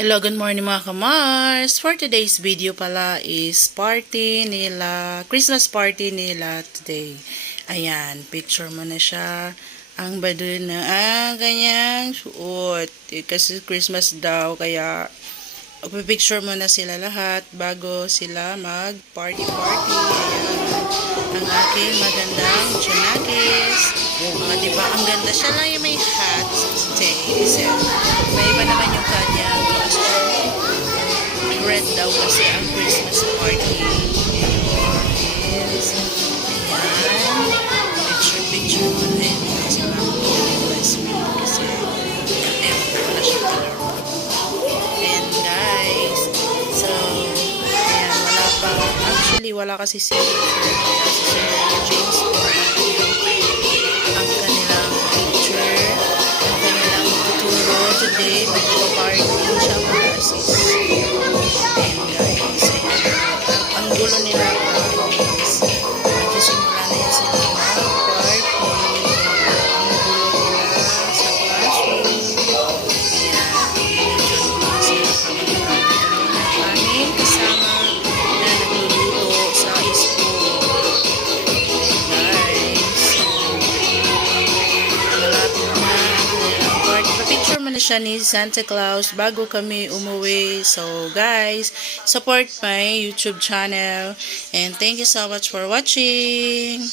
Hello, good morning mga kamars. For today's video pala is party nila, Christmas party nila today. Ayan, picture mo na siya. Ang baduy na kanyang suot. Kasi Christmas daw, kaya picture mo na sila lahat bago sila mag-party-party. Ayan, ang aking magandang Janakis. Diba, ang ganda siya lang yung may hat. May iba naman yung kanyang costume. Red daw kasi ang Christmas party. Yes. Ayan. Picture mo na yun. Kasi bless me. Kasi wala siyang color. Ayan guys. So, ayan, wala pa. Actually, wala kasi si James ang kanilang picture. Ang kanilang tuturo today. Magpa-party siya mag-assist. Ayan guys. Ang gulo nila guys. Nagsisimula na yun sila mag-party. Ang gulo nila sa classroom. Ayan. Nandiyan muna sila kapag aming kasama na nagluluto sa school. Guys. Malapit na ang party. Pa-picture mo na siya ni Santa Claus bago kami umuwi. So guys, support my YouTube channel and thank you so much for watching.